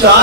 4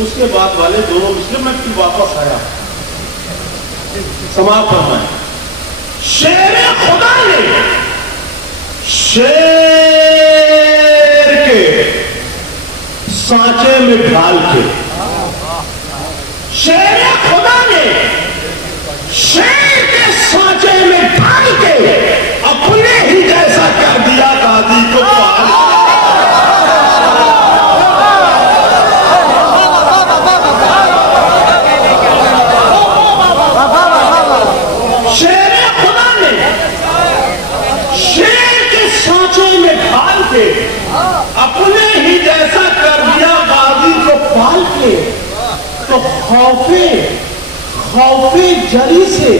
اس کے بعد والے دونوں مسلم میں پھر واپس آیا سماعت فرمائیں. شیر خدا نے شیر کے سانچے میں ڈال کے، شیر خدا نے شیر کے سانچے میں ڈال کے اپنے ہی جیسا کر دیا دادی کو پال. شیر خدا نے شیر کے سانچے میں ڈال کے اپنے ہی جیسا کر دیا غازی کو پال کے، تو خوف جری سے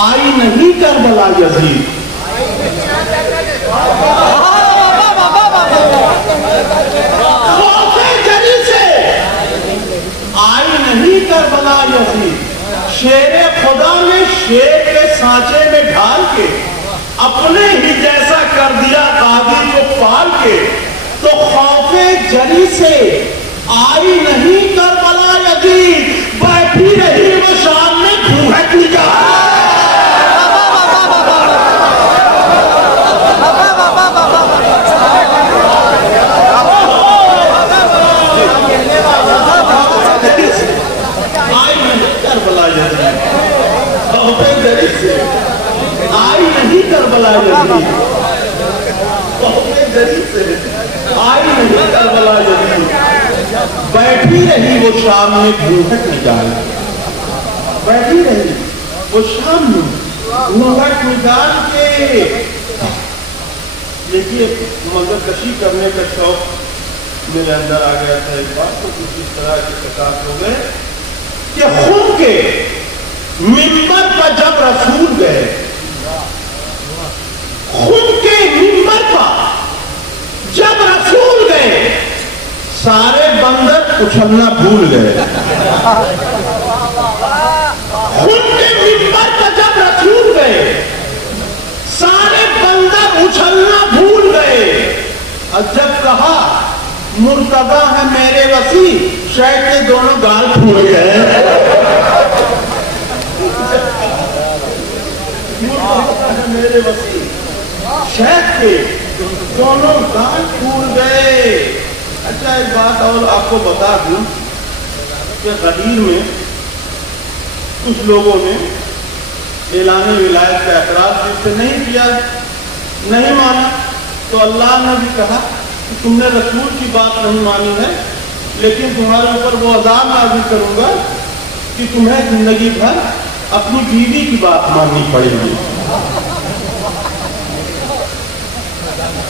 آئی نہیں کربلا یزید. خوف جری سے آئی نہیں کربلا یزید. شیر خدا نے شیر کے سانچے میں ڈھال کے اپنے ہی جیسا کر دیا قاضی کو پال کے، تو خوف جری سے آئی نہیں کربلا یزید. بیٹھی رہی وہ شام میں گھونگھٹ نکال. آئی نہیں کربلا یزید. خوف جری سے آئی نہیں کربلا یزید. خوف جری سے آئی نہیں کربلا یزید. بیٹھی رہی وہ شام میں گھونگھٹ نکال. بیٹھی رہی وہ شام میں گھونگھٹ نکال کے. دیکھیے مگر کشی کرنے کا شوق میرے اندر آ گیا تھا ایک بار، تو کچھ اس طرح کے کتاب ہو گئے کہ خود کے منبر پر جب رسول گئے، خود کے منبر پر جب رسول گئے، سارے بندر اچھلنا بھول گئے. خود کے منبر پر جب رسول گئے، سارے بندر اچھلنا بھول گئے. اور جب کہا مرتضی ہے میرے وسیع، شاید کے دونوں گال پھول گئے. مرتضی ہے میرے وسیع، شاید کے دونوں گال پھول گئے. اچھا ایک بات اور آپ کو بتا دوں کہ غدیر میں کچھ لوگوں نے اعلان ولایت کا اعتراض جس سے نہیں کیا، نہیں مانا، تو اللہ نے بھی کہا کہ تم نے رسول کی بات نہیں مانی ہے، لیکن تمہارے اوپر وہ عذاب نازل کروں گا کہ تمہیں زندگی بھر اپنی بیوی کی بات ماننی پڑے گی.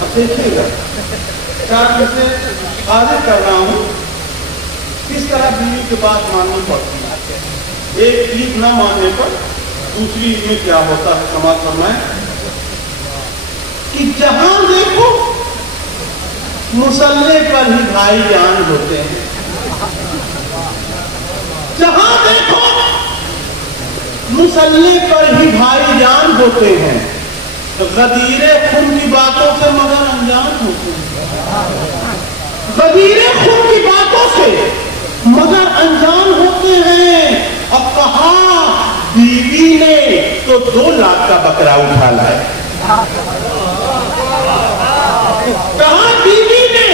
اب دیکھیے گا میں سے حاضر کر رہا ہوں کس طرح بیوی کی بات ماننی پڑتی ہے. ایک عید نہ ماننے پر دوسری عید میں کیا ہوتا ہے سماعت فرمائیں کہ جہاں دیکھو مسلح پر ہی بھائی جان ہوتے ہیں. جہاں دیکھو مسلح پر ہی بھائی جان ہوتے ہیں. غدیر خون کی باتوں سے مگر انجان ہوتے ہیں. غدیر خون کی باتوں سے مگر انجان ہوتے ہیں. اب کہا بیوی نے تو 2 لاکھ کا بکرا اٹھا لائے. کہا بیوی نے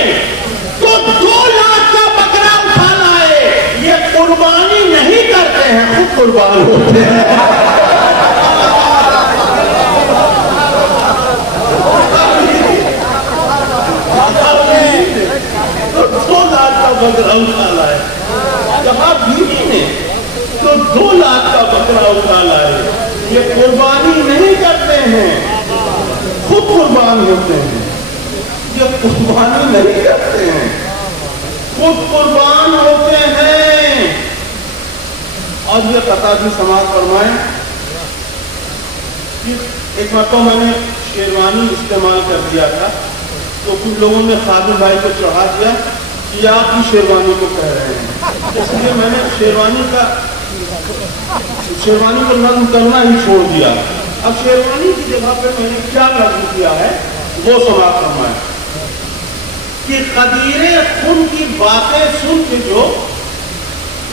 تو 2 لاکھ کا بکرا اٹھا لائے. یہ قربانی نہیں کرتے ہیں، خود قربان ہوتے ہیں. بکرا اٹھا لائے. کہا بیوی نے تو 2 لاکھ کا بکرا اٹھا لائے. یہ قربانی نہیں کرتے ہیں، خود قربان ہوتے ہیں. یہ قربانی نہیں کرتے ہیں، خود قربان ہوتے ہیں. اور یہ قطع بھی سماعت فرمائیں کہ ایک مرتبہ میں نے شیروانی استعمال کر دیا تھا، تو کچھ لوگوں نے خادم بھائی کو چڑھا دیا کہ آپ کی شیروانی کو کہہ رہے ہیں. اس لیے میں نے شیروانی کو نظم کرنا ہی چھوڑ دیا. اب شیروانی کی جگہ پہ میں نے کیا نظم کیا ہے وہ سماعت فرمائیں کہ قدیر خون کی باتیں سن کے جو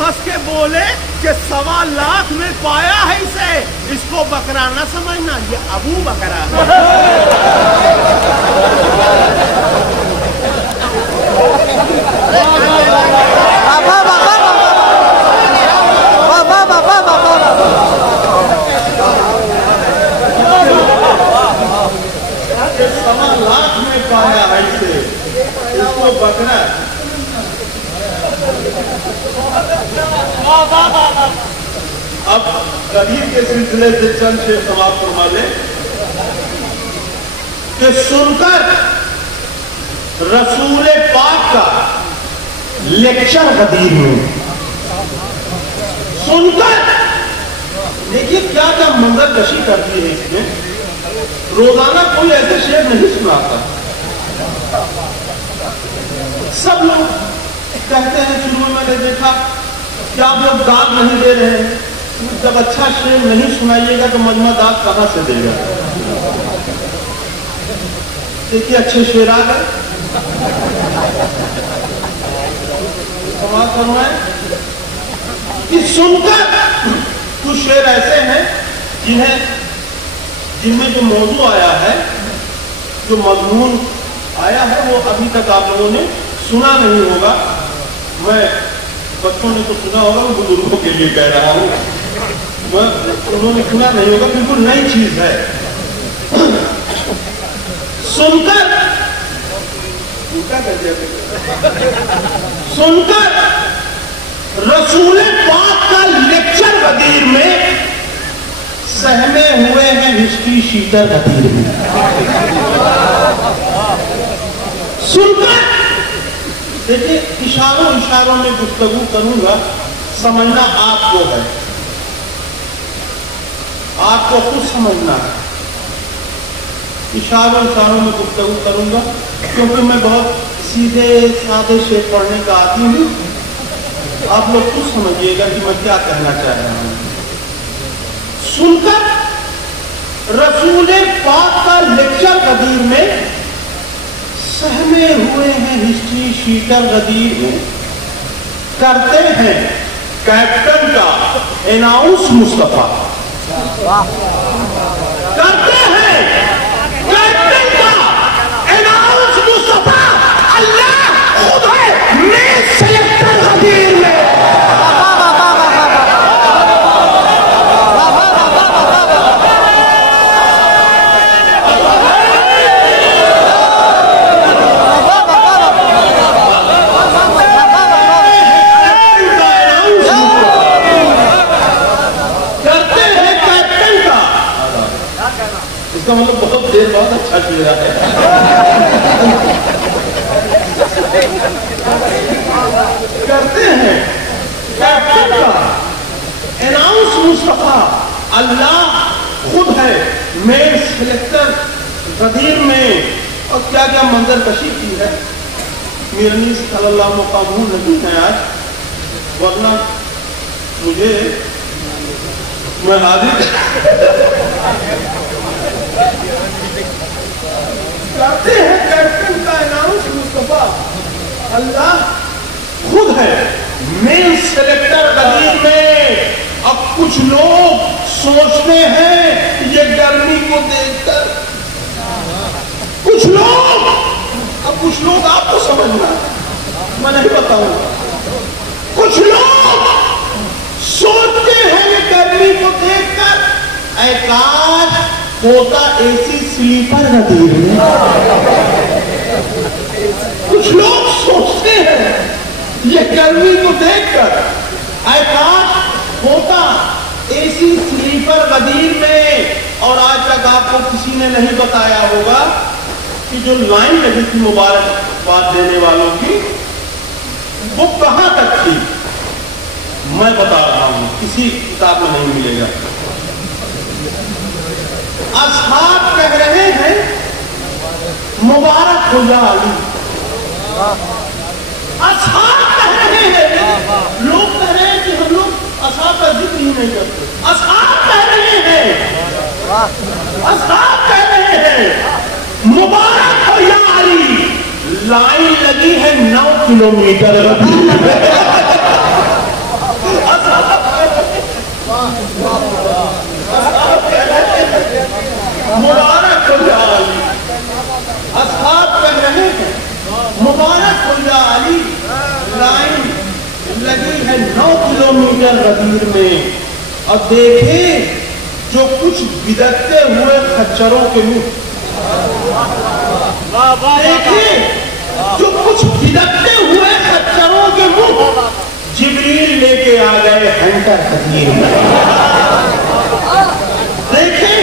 ہنس کے بولے کہ 1.25 لاکھ میں پایا ہے اسے، اس کو بکرا نہ سمجھنا، یہ ابو بکرا ہے، 1.25 لاکھ میں پایا ہے اسے، اس کو بکرا۔ اب غدیر کے سلسلے سے چند شعر سماعت فرما لیں کہ سن کر رسول پاک کا لیکچر غدیر میں، سن کر دیکھیے کیا کیا منظر کشی کرتی ہے اس میں۔ روزانہ کوئی ایسے شعر نہیں سناتا، سب لوگ کہتے ہیں شروع میں نے دیکھا کہ آپ لوگ داد نہیں دے رہے ہیں، جب اچھا شعر نہیں سنائیے گا تو مجمع داد کہاں سے دے گا۔ دیکھیے اچھے شعر آ گئے، سماعت فرمائیں کہ سن کر کچھ شعر ایسے ہیں جن میں جو موضوع آیا ہے، جو مضمون آیا ہے، وہ ابھی تک آپ لوگوں نے سنا نہیں ہوگا۔ میں بچوں نے تو سنا ہوگا، میں بزرگوں کے لیے کہہ رہا ہوں، انہوں نے سنا نہیں ہوگا، بالکل نئی چیز ہے۔ سن کر رسول پاک کا لیکچر غدیر میں سہمے ہوئے ہیں ہسٹری شیٹر غدیر میں۔ سن کر دیکھیں، اشاروں میں گفتگو کروں گا، سمجھنا آپ کو ہے، آپ کو خود سمجھنا ہے۔ اشاروں میں گفتگو کروں گا کیونکہ میں بہت سیدھے سادے شعر پڑھنے کا عادی ہوں، آپ لوگ خود سمجھیے گا کہ میں کیا کہنا چاہ رہا ہوں۔ سن کر رسول پاک کا لیکچر غدیر میں سہمے ہوئے ہیں ہسٹری شیٹر غدیر میں، کرتے ہیں کیپٹن کا اناؤنس مصطفیٰ، کرتے ہیں کیپٹن کا اناؤنس مصطفیٰ، اللہ خود ہے میچ سلیکٹر غدیر میں۔ مطلب بہت دیر بعد اچھا چل رہا ہے۔ کرتے ہیں کیپٹن کا اناؤنس مصطفیٰ، اللہ خود ہے مین سلیکٹر غدیر میں۔ اور کیا کیا منظر کشی کی ہے، میرنی صلی اللہ مقام نہیں ہے آج، ورنہ میں حاضر کرتے ہیں کیپٹن کا اناؤنس مصطفیٰ، اللہ خود ہے مین سلیکٹر غدیر میں۔ اب کچھ لوگ سوچتے ہیں یہ گرمی کو دیکھ کر، کچھ لوگ آپ کو سمجھنا، میں نہیں بتاؤں گا، کچھ لوگ سوچتے ہیں یہ گرمی کو دیکھ کر اے کاش ہوتا اے سی سلیپر غدیر میں۔ کچھ لوگ سوچتے ہیں یہ گرمی کو دیکھ کر اے کاش ہوتا اے سی سلیپر غدیر میں۔ اور آج تک آپ کو کسی نے نہیں بتایا ہوگا کہ جو لائن لگی تھی مبارکباد دینے والوں کی، وہ کہاں تک تھی، میں بتا رہا ہوں، کسی کتاب میں نہیں ملے گا۔ اصحاب کہہ رہے ہیں مبارک ہو جا علی، اصحاب کہہ رہے ہیں، لوگ کہہ رہے ہیں کہ ہم لوگ اصحاب کا ذکر ہی نہیں کرتے، اصحاب کہہ رہے ہیں، اصحاب کہہ رہے ہیں مبارک ہو یا علی، لائن لگی ہے 9 کلومیٹر۔ مبارک ہو جا علی، اصحاب کہہ رہے ہیں مبارک ہو جا علی، لائن لگی ہے 9 کلومیٹر غدیر میں، اور دیکھیں جو کچھ بدکتے ہوئے خچروں کے منہ، دیکھیں جو کچھ بدکتے ہوئے خچروں کے منہ جبریل لے کے آ گئے ہنٹر غدیر میں، دیکھیں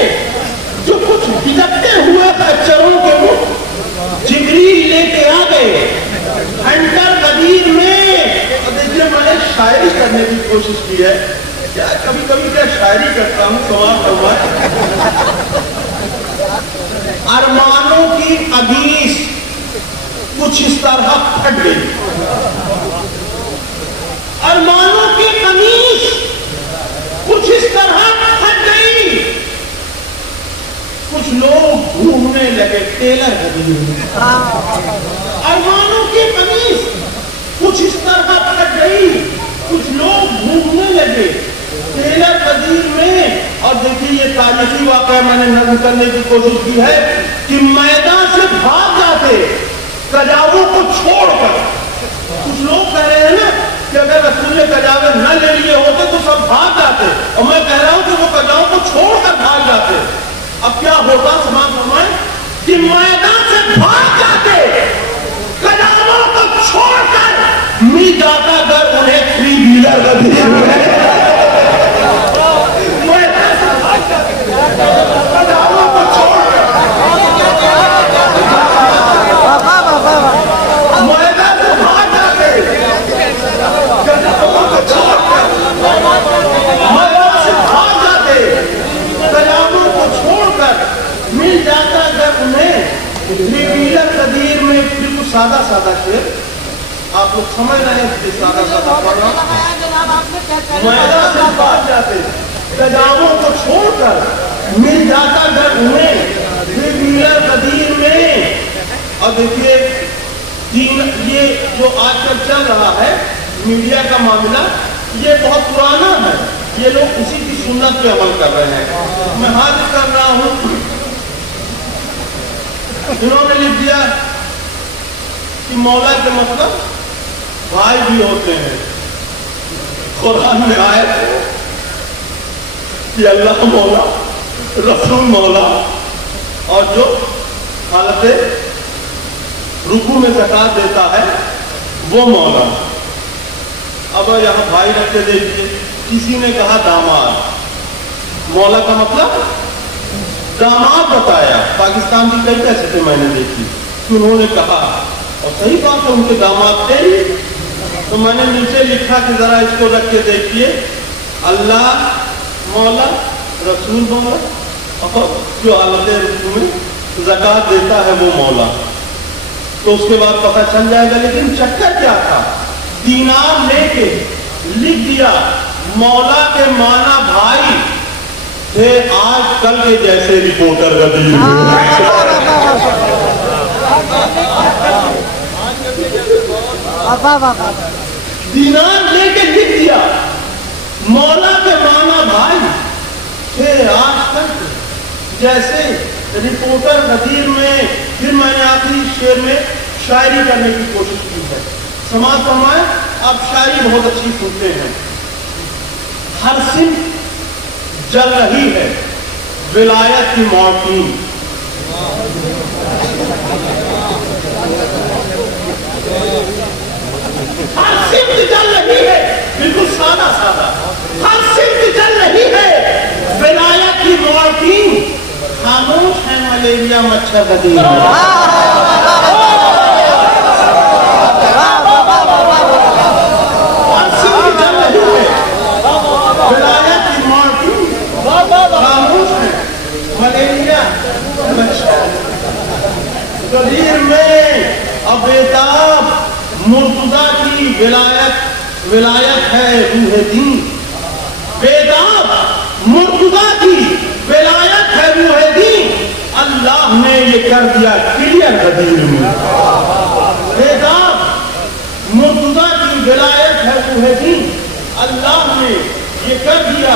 جو کچھ بدکتے ہوئے خچروں کے منہ جبریل لے کے آ گئے ہنٹر غدیر میں۔ اور دیکھیے میں نے شاعری کرنے کی کوشش کی ہے، کیا کبھی کبھی کیا شاعری کرتا ہوں، سوال کروایا ارمانوں کی قمیص کچھ اس طرح پھٹ گئی، ارمانوں کی قمیص کچھ اس طرح پھٹ گئی، کچھ لوگ ڈھونڈنے لگے ٹیلر غدیر میں، ارمانوں کی قمیص کچھ اس طرح پھٹ گئی، کچھ لوگ ڈھونڈنے لگے ٹیلر غدیر میں۔ اور دیکھیے یہ تاریخی واقعہ میں نے نقل کرنے کی کوشش کی ہے کہ میدان سے بھاگ جاتے کجاووں کو چھوڑ کر، کچھ لوگ کہہ رہے ہیں نا کہ اگر رسول نے کجاوے نہ لے لیے ہوتے تو سب بھاگ جاتے، اور میں کہہ رہا ہوں کہ وہ کجاؤں کو چھوڑ کر بھاگ جاتے۔ اب کیا ہوتا سماعت فرمائیں کہ میدان سے بھاگ جاتے کجاووں کو چھوڑ کر، مل جاتا گر انہیں 3 ویلر غدیر میں، کجاووں کو چھوڑ کر میدان سے بھاگ جاتے، کجاووں کو چھوڑ کر میدان سے بھاگ جاتے، کجاووں کو چھوڑ کر مل جاتا اگر انہیں 3 ویلر غدیر میں۔ بالکل سادہ سادہ شعر، آپ لوگ سمجھ رہے ہیں کہ سادہ سادہ پڑھ رہا ہوں۔ میدان سے بھاگ جاتے کجاووں کو چھوڑ کر مل جاتا اگر انہیں 3 ویلر غدیر میں۔ اور دیکھیے یہ جو آج کل چل رہا ہے میڈیا کا معاملہ، یہ بہت پرانا ہے، یہ لوگ اسی کی سنت پہ عمل کر رہے ہیں۔ میں حاضر کر رہا ہوں، انہوں نے لکھ دیا کہ مولا کے مطلب بھائی بھی ہوتے ہیں، قرآن میں آیت ہے کہ اللہ مولا، رسول مولا، اور جو حالت رکوع میں زکات دیتا ہے وہ مولا۔ اب یہاں بھائی رکھ کے دیکھیے، کسی نے کہا داماد، مولا کا مطلب داماد بتایا۔ پاکستان کی کئی کیسٹیں میں نے دیکھی کہ انہوں نے کہا، اور صحیح بات ہے ان کے داماد تھے، تو میں نے نیچے لکھا کہ ذرا اس کو رکھ کے دیکھیے، اللہ مولا، رسول مولا، اور جو حالت رکوع میں زکات دیتا ہے وہ مولا۔ تو اس کے بعد پتہ چل جائے گا، لیکن چکر کیا تھا، دینار لے کے لکھ دیا مولا کے معنی بھائی تھے، آج کل کے جیسے رپورٹر غدیر دینار لے کے لکھ دیا مولا کے معنی بھائی تھے، آج کل جیسے رپورٹر غدیر میں۔ پھر میں نے آخری شعر میں شاعری کرنے کی کوشش کی ہے، سماعت فرمائیں، آپ شاعری بہت اچھی سنتے ہیں۔ ہر صنف جل رہی ہے ولایت کی مارٹین، ہر صنف جل رہی ہے، بالکل سادہ سادہ، ہر صنف جل رہی ہے ولایت کی مارٹین، خاموش ہے ملیریا مچھر غدیر میں۔ ہر صنف جل رہی ہے ولایت کی مارٹین، خاموش ہے ملیریا مچھر غدیر میں۔ اب بیتاب مرتضیٰ کی ولایت ہے روح دین، بیتاب مرتضیٰ کی ولایت ہے روح دین، اللہ نے یہ کر دیا کلیئر غدیر میں۔ بیتاب مرتضیٰ کی ولایت ہے روح دین، اللہ نے یہ کر دیا